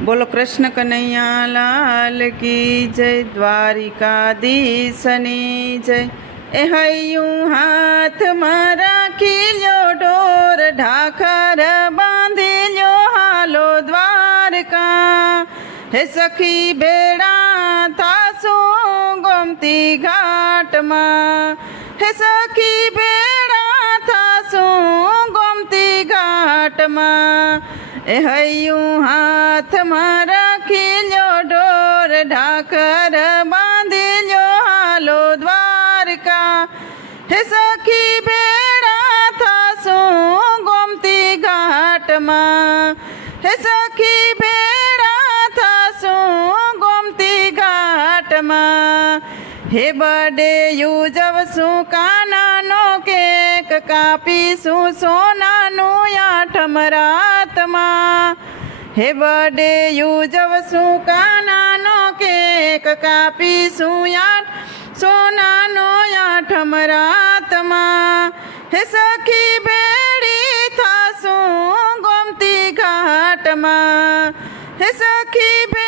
બોલો કૃષ્ણ કનૈયા લાલ કી જય દ્વારિકાધીશની જય એ હૈયું હાથમાં રાખી લ્યો ડોર ઢાખર બાંધી લ્યો હાલો દ્વારકા હે સખી ભેડા થાશું ગોમતી ઘાટમાં હે સખી ભેડા થાશું ગોમતી ઘાટમાં એ હૈયું હાથમાં રાખી લ્યો ઢોર ઢાકર બાંધી લો હાલો દ્વારકા. હે સખી ભેડા થાશું ગોમતી ઘાટમાં. હે સખી હે બડે યુજવશું કાનાનો કેક કાપીશું સોનાનું આઠમ રાતમાં હે બડે યુજવશું કાનાનો કેક કાપીશું આઠ સોનાનો આઠમ રાતમાં હે સખી ભેડી થાશું ગોમતી ઘાટમાં હે સખી ભેડી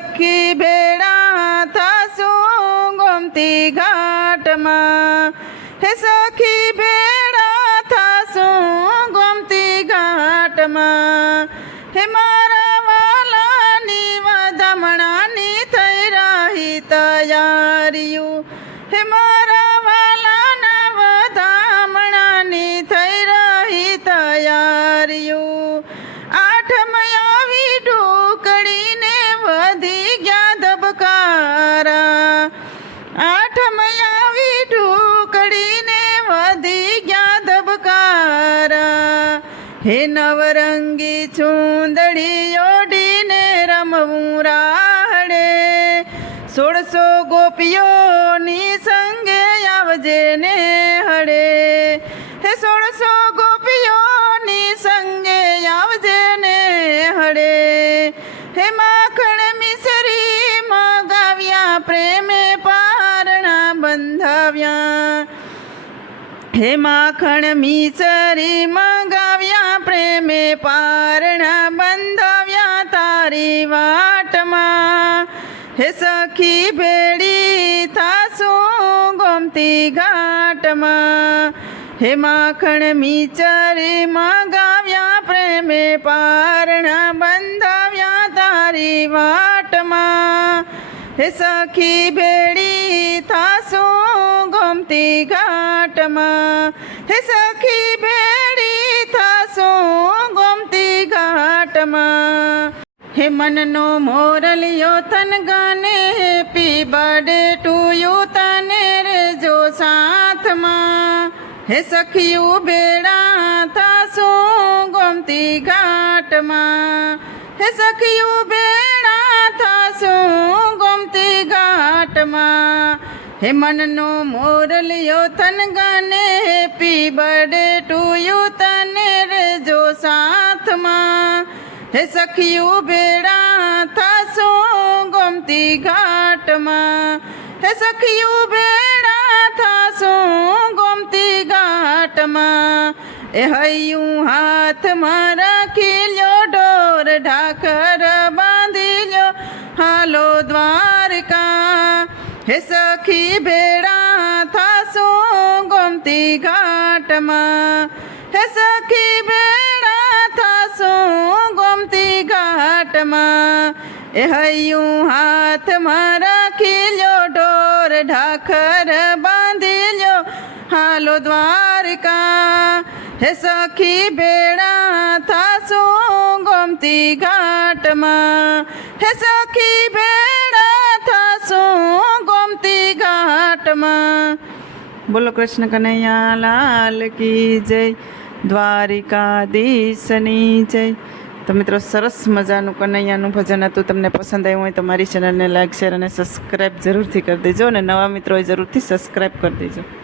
હે સખી ભેડા થાશું ગોમતી ઘાટમાં હે સખી ભેડા આઠમ આવી ઢોકળીને વધી ગયા ધબકારા. હે નવરંગી ચૂંદડી, ઓઢીને રમવું રાડે સોળસો ગોપીઓની સંગે આવજે ને હડે હે સોળસો હે માખણ મીસરી મંગાવ્યા પ્રેમે પારણા બંધાવ્યા તારી વાટમાં. હે સખી ભેડી થાશું ગોમતી ઘાટમાં. હે માખણ મીચરી મંગાવ્યા પ્રેમે પારણા બંધાવ્યા તારી વાટમાં. હે સખી ભેડી થાશું ગોમતી ઘાટમાં હે સખી ભેડી થાશું ગોમતી ઘાટમાં હે મનનો મોરલિયો તન ગાને હેપી બર્થડે ટુ યુ તને રેજો સાથમાં હે સખિયું બેડા થાશું ગોમતી ઘાટમાં હે સખિયું બેડા થાશું ગોમતી ઘાટમાં હે મનનો મોરલિયો તન ગાને હેપી બર્થડે ટુ યુ તને રેજો સાથમાં હે સખિયું બેડા થાશું ગોમતી ઘાટમાં હે સખિયું બેડા થાશું ગોમતી ઘાટમાં એ હૈયું હાથમાં રાખી લ્યો ડોર ઢાકર હે સખી ભેડા થાશું ગોમતી ઘાટમાં હે સખી ભેડા થાશું ગોમતી ઘાટમાં એ હૈયું હાથમાં રાખી લ્યો ડોર ઢાખર બાંધી લ્યો હાલો દ્વારકા હે સખી ભેડા થાશું ગોમતી ઘાટમાં હે સખી ભેડા ઘાટમાં બોલો કૃષ્ણ કનૈયા લાલ કી જય દ્વારિકાધીશની જય તો મિત્રો સરસ મજાનું કનૈયાનું ભજન હતું, તમને પસંદ આવ્યું હોય તો મારી ચેનલને લાઈક શેર અને સબસ્ક્રાઈબ જરૂરથી કરી દેજો અને નવા મિત્રો જરૂરથી સબસ્ક્રાઈબ કરી દેજો.